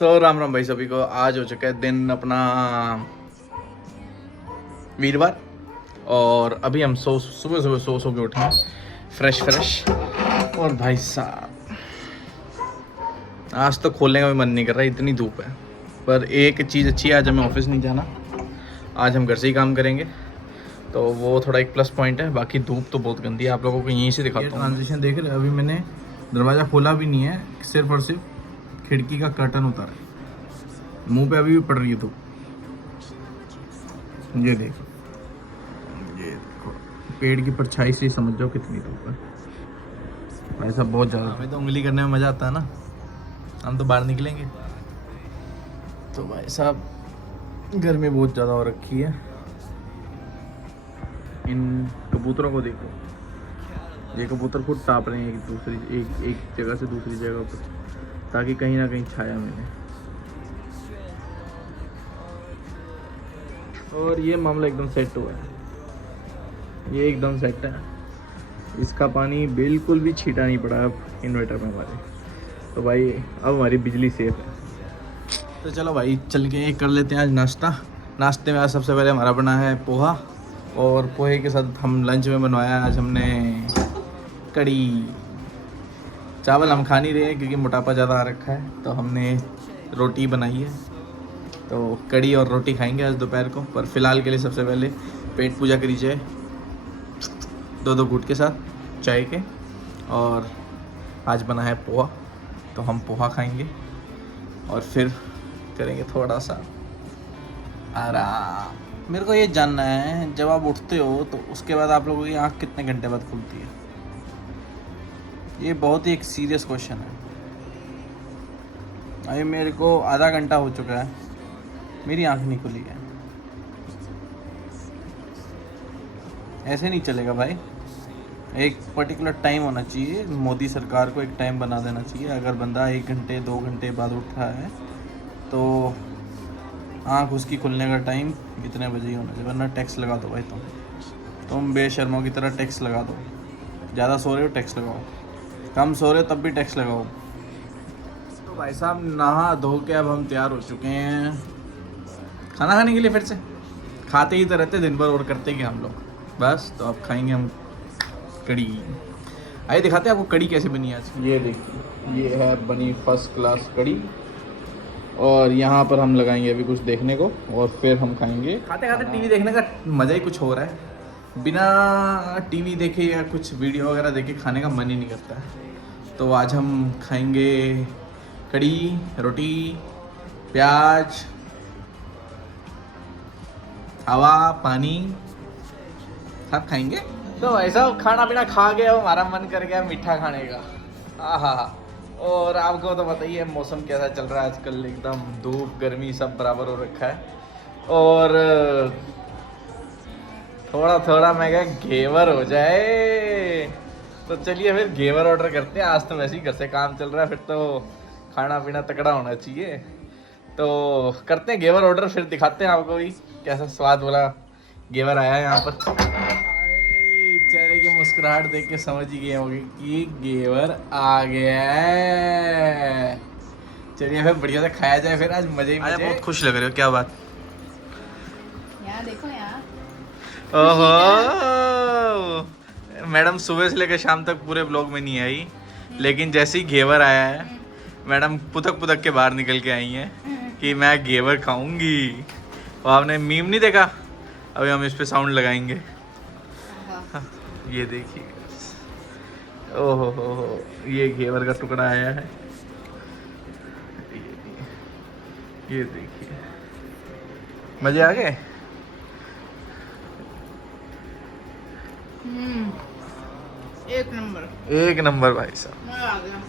तो राम राम भाई सभी को। आज हो चुका है दिन अपना वीरवार और अभी हम सुबह सुबह सो के उठे हैं फ्रेश और भाई साहब आज तो खोलने का भी मन नहीं कर रहा, इतनी धूप है। पर एक चीज़ अच्छी है, आज हमें ऑफिस नहीं जाना, आज हम घर से ही काम करेंगे, तो वो थोड़ा एक प्लस पॉइंट है। बाकी धूप तो बहुत गंदी है, आप लोगों को यहीं से दिखाता हूँ। ट्रांजिशन देख रहे, अभी मैंने दरवाज़ा खोला भी नहीं है, सिर्फ और सिर्फ खिड़की का कर्टन उतारा है। मुंह पे अभी भी पड़ रही है धूप। ये देखो, ये देखो पेड़ की परछाई से समझ जाओ कितनी धूप है भाई साहब, बहुत ज़्यादा। हमें तो उंगली करने में मज़ा आता है ना, हम तो बाहर निकलेंगे तो भाई साहब गर्मी बहुत ज़्यादा हो रखी है। इन कबूतरों को देखो, ये कबूतर खुद टाप रहे हैं एक जगह से दूसरी जगह पर, ताकि कहीं ना कहीं छाया मिले। और ये मामला एकदम सेट हुआ है, ये एकदम सेट है। इसका पानी बिल्कुल भी छीटा नहीं पड़ा अब इन्वर्टर में हमारे, तो भाई अब हमारी बिजली सेफ है। तो चलो भाई चल के कर लेते हैं आज नाश्ता। नाश्ते में आज सबसे पहले हमारा बना है पोहा, और पोहे के साथ हम लंच में बनवाया आज हमने कड़ी। चावल हम खा नहीं रहे क्योंकि मोटापा ज़्यादा आ रखा है, तो हमने रोटी बनाई है, तो कड़ी और रोटी खाएंगे आज दोपहर को। पर फिलहाल के लिए सबसे पहले पेट पूजा करी जाए 2-2 घूंट के साथ चाय के। और आज बना है पोहा, तो हम पोहा खाएंगे और फिर करेंगे थोड़ा सा आराम। मेरे को ये जानना है, जब आप उठते हो तो उसके बाद आप लोगों की आँख कितने घंटे बाद खुलती है? ये बहुत ही एक सीरियस क्वेश्चन है। अभी मेरे को आधा घंटा हो चुका है, मेरी आँख नहीं खुली है। ऐसे नहीं चलेगा भाई, एक पर्टिकुलर टाइम होना चाहिए। मोदी सरकार को एक टाइम बना देना चाहिए, अगर बंदा 1 घंटे 2 घंटे बाद उठ रहा है तो आँख उसकी खुलने का टाइम इतने बजे ही होना चाहिए, वरना टैक्स लगा दो भाई। तुम बेशर्मों की तरह टैक्स लगा दो। ज़्यादा सो रहे हो टैक्स लगाओ, कम सो रहे हो तब भी टैक्स लगाओ। तो भाई साहब नहा धो के अब हम तैयार हो चुके हैं खाना खाने के लिए। फिर से खाते ही तो रहते दिन भर, और करते क्या हम लोग बस। तो अब खाएंगे हम कड़ी। आइए दिखाते हैं आपको कड़ी कैसे बनी आज। ये देखिए, ये है बनी फर्स्ट क्लास कड़ी, और यहाँ पर हम लगाएंगे अभी कुछ देखने को, और फिर हम खाएंगे। खाते खाते टीवी देखने का मज़ा ही कुछ हो रहा है। बिना टीवी देखे या कुछ वीडियो वगैरह देखे खाने का मन ही नहीं करता है। तो आज हम खाएंगे कड़ी, रोटी, प्याज, हवा, पानी सब खाएंगे। तो भाई साहब खाना पीना खा गया, हमारा मन कर गया मीठा खाने का। आहा, और आपको तो बताइए मौसम कैसा चल रहा है आजकल, एकदम धूप गर्मी सब बराबर हो रखा है। और थोड़ा थोड़ा मैं क्या घेवर हो जाए, तो चलिए फिर घेवर ऑर्डर करते हैं। आज तो वैसे ही घर से काम चल रहा है, फिर तो खाना पीना तगड़ा होना चाहिए। तो करते हैं घेवर ऑर्डर, फिर दिखाते हैं आपको भी कैसा स्वाद वाला घेवर आया है यहाँ पर। चेहरे की मुस्कुराहट देख के समझ ही गए होंगे कि घेवर आ गया है। चलिए फिर बढ़िया से खाया जाए, फिर आज मजे ही मजे। बहुत खुश लग रहे हो, क्या बात? यहाँ देखो यहाँ। ओहो, मैडम सुबह से लेकर शाम तक पूरे ब्लॉग में नहीं आई, लेकिन जैसे ही घेवर आया है मैडम पुतक पुतक के बाहर निकल के आई हैं कि मैं घेवर खाऊंगी। और आपने मीम नहीं देखा? अभी हम इस पे साउंड लगाएंगे। ये देखिए, ओहो हो, ये घेवर का टुकड़ा आया है। ये देखिए, मजे आ गए। एक नंबर भाई साहब। मजा आ गया।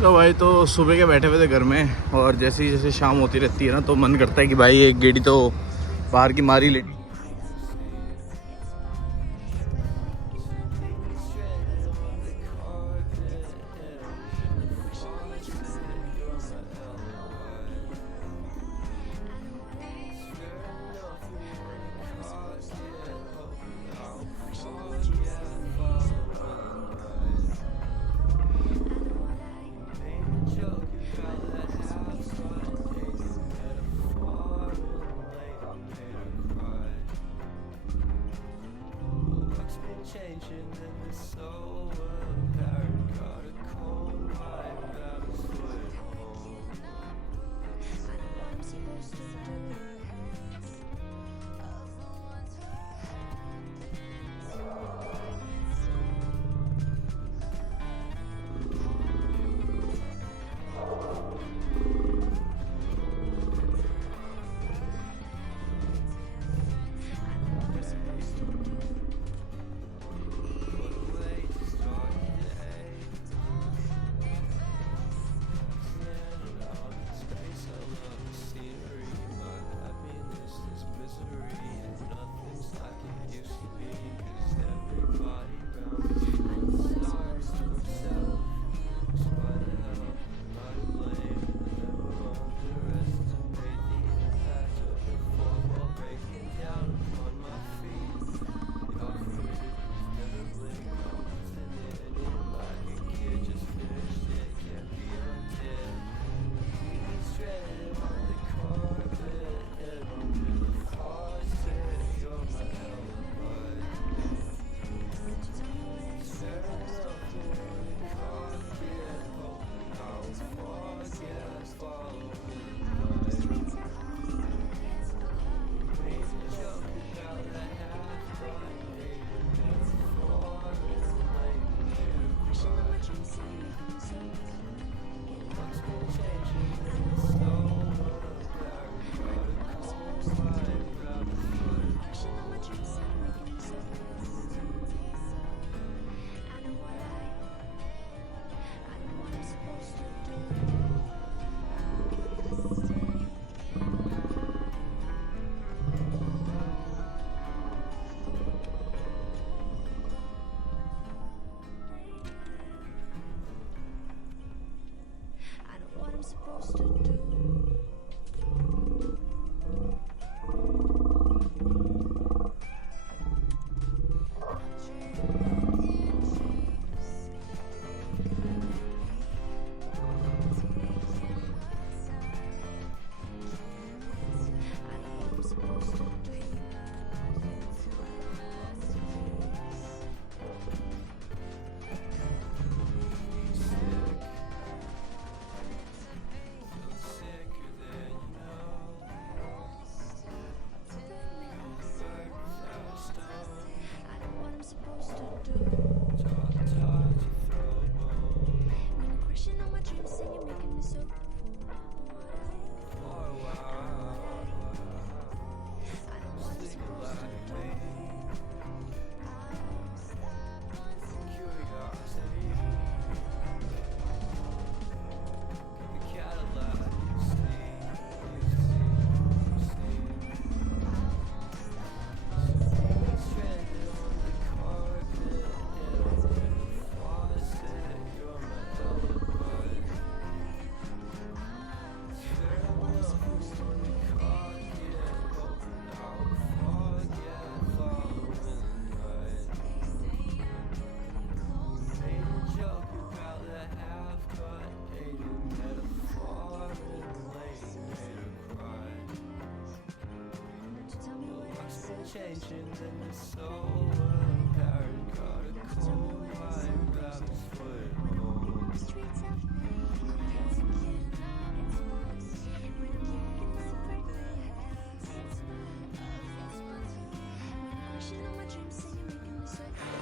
तो भाई तो सुबह के बैठे हुए थे घर में, और जैसे जैसे शाम होती रहती है ना, तो मन करता है कि भाई एक गेड़ी तो बाहर की मारी लेनी।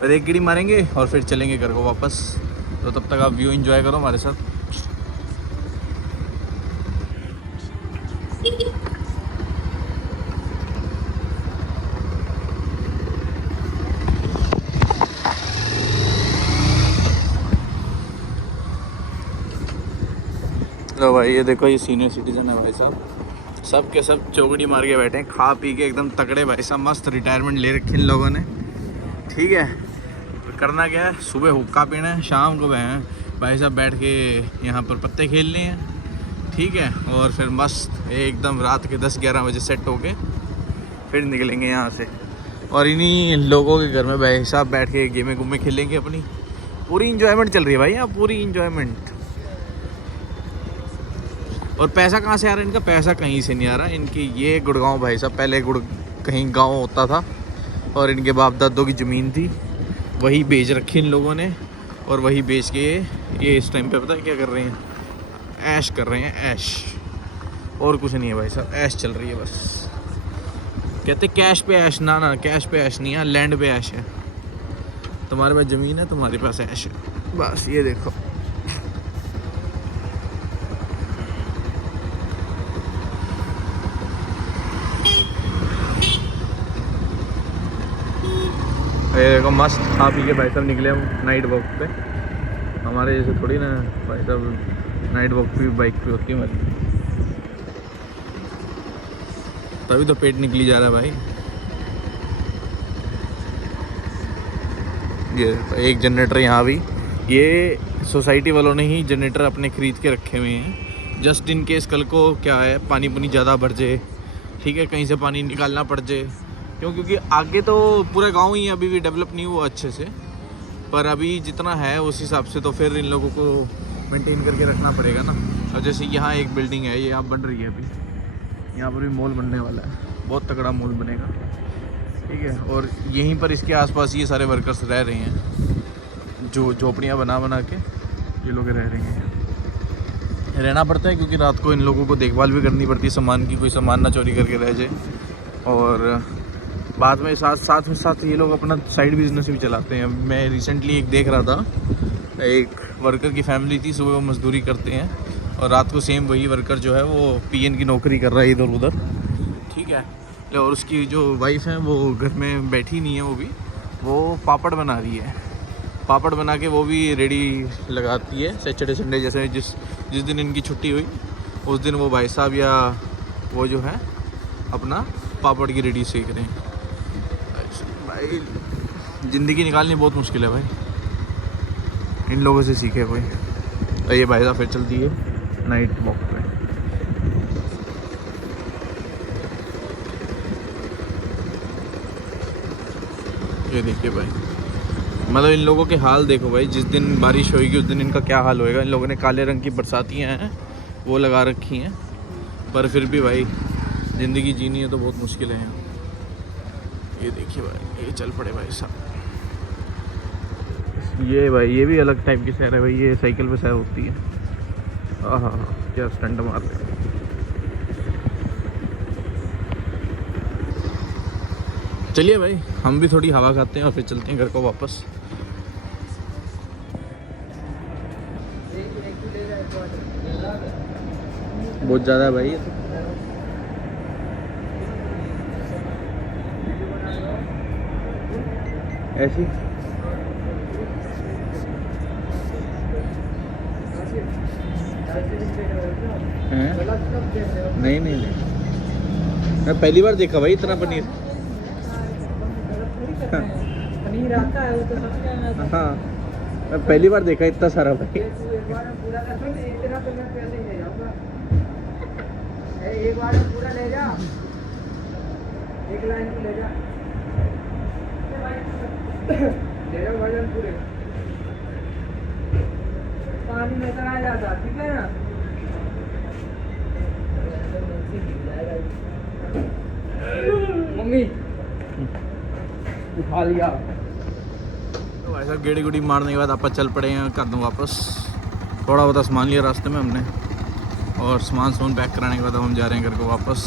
फिर एक गिरी मारेंगे और फिर चलेंगे घर को वापस। तो तब तक आप व्यू एंजॉय करो हमारे साथ। लो भाई ये देखो, ये सीनियर सिटीजन है भाई साहब, सब के सब चौकड़ी मार के बैठे हैं, खा पी के एकदम तगड़े भाई साहब, मस्त रिटायरमेंट ले रखी इन लोगों ने। ठीक है, तो करना क्या है, सुबह हुक्का पीना है, शाम को भाई साहब बैठ के यहाँ पर पत्ते खेलने हैं। ठीक है, और फिर मस्त एकदम रात के 10-11 बजे सेट होके फिर निकलेंगे यहाँ से। और इन्हीं लोगों के घर में भाई साहब बैठ के गेमें गुम्मे खेलेंगे अपनी। पूरी इंजॉयमेंट चल रही है भाई यहाँ, पूरी इंजॉयमेंट। और पैसा कहाँ से आ रहा है इनका? पैसा कहीं से नहीं आ रहा इनकी। ये गुड़गांव भाई साहब, पहले कहीं गांव होता था और इनके बाप दादों की ज़मीन थी, वही बेच रखी इन लोगों ने। और वही बेच के ये इस टाइम पे पता है क्या कर रहे हैं? ऐश कर रहे हैं, ऐश। और कुछ नहीं है भाई साहब, ऐश चल रही है बस। कहते कैश पे ऐश, ना ना कैश पे ऐश नहीं है, लैंड पे ऐश है। तुम्हारे पास ज़मीन है, तुम्हारे पास ऐश है, बस। ये देखो ये देखो मस्त खा पी के भाई साहब निकले हम नाइट वॉक पे। हमारे जैसे थोड़ी ना भाई साहब नाइट वॉक भी बाइक पे होती है हमारी। तभी तो पेट निकली जा रहा है भाई। ये एक जनरेटर यहाँ भी, ये सोसाइटी वालों ने ही जनरेटर अपने ख़रीद के रखे हुए हैं, जस्ट इन केस कल को क्या है पानी पुनी ज़्यादा भर जाए, ठीक है, कहीं से पानी निकालना पड़ जाए। क्योंकि आगे तो पूरा गांव ही अभी भी डेवलप नहीं हुआ अच्छे से, पर अभी जितना है उस हिसाब से तो फिर इन लोगों को मेंटेन करके रखना पड़ेगा ना। और जैसे यहाँ एक बिल्डिंग है, ये यहाँ बन रही है अभी, यहाँ पर भी मॉल बनने वाला है, बहुत तगड़ा मॉल बनेगा, ठीक है। और यहीं पर इसके आसपास ये सारे वर्कर्स रह रहे हैं, जो झोपड़ियाँ बना बना के ये लोग रह रहे हैं। रहना पड़ता है क्योंकि रात को इन लोगों को देखभाल भी करनी पड़ती है सामान की, कोई सामान ना चोरी करके रह जाए। और बाद में साथ ये लोग अपना साइड बिजनेस भी चलाते हैं। मैं रिसेंटली एक देख रहा था, एक वर्कर की फैमिली थी, सुबह वो मजदूरी करते हैं और रात को सेम वही वर्कर जो है वो पीएन की नौकरी कर रहा है इधर उधर, ठीक है। और उसकी जो वाइफ है वो घर में बैठी नहीं है, वो पापड़ बना रही है। पापड़ बना के वो भी रेडी लगाती है सैटरडे संडे, जैसे जिस दिन इनकी छुट्टी हुई उस दिन वो भाई साहब या वो जो है अपना पापड़ की रेडी सीख रहे हैं। भाई ज़िंदगी निकालनी बहुत मुश्किल है भाई, इन लोगों से सीखे कोई। तो ये भाई साहब फिर चलती है नाइट वॉक पे। ये देखिए भाई, मतलब इन लोगों के हाल देखो भाई, जिस दिन बारिश होएगी उस दिन इनका क्या हाल होएगा। इन लोगों ने काले रंग की बरसातियाँ हैं वो लगा रखी हैं, पर फिर भी भाई ज़िंदगी जीनी है तो बहुत मुश्किल है यहाँ। ये देखिए भाई, ये चल पड़े भाई साहब। ये भाई ये भी अलग टाइप की सैर है भाई, ये साइकिल पे सैर होती है। हाँ, क्या स्टंट मार रहे हैं। चलिए भाई हम भी थोड़ी हवा खाते हैं और फिर चलते हैं घर को वापस। बहुत ज़्यादा है भाई ये तो। ऐसी नहीं, मैं पहली बार देखा भाई इतना पनीर। पनीर आता है वो तो समझ। हाँ मैं पहली बार देखा इतना सारा भाई। एक बार पूरा ले जा, एक लाइन को ले जा, ले जाओ भजन पूरे। पानी में आ जाता, ठीक है ना। मम्मी उठा लिया। तो ऐसा गेड़ी गुड़ी मारने के बाद आप चल पड़े हैं कर दूँ वापस। थोड़ा बहुत सामान लिया रास्ते में हमने और सामान पैक कराने के बाद हम जा रहे हैं घर को वापस।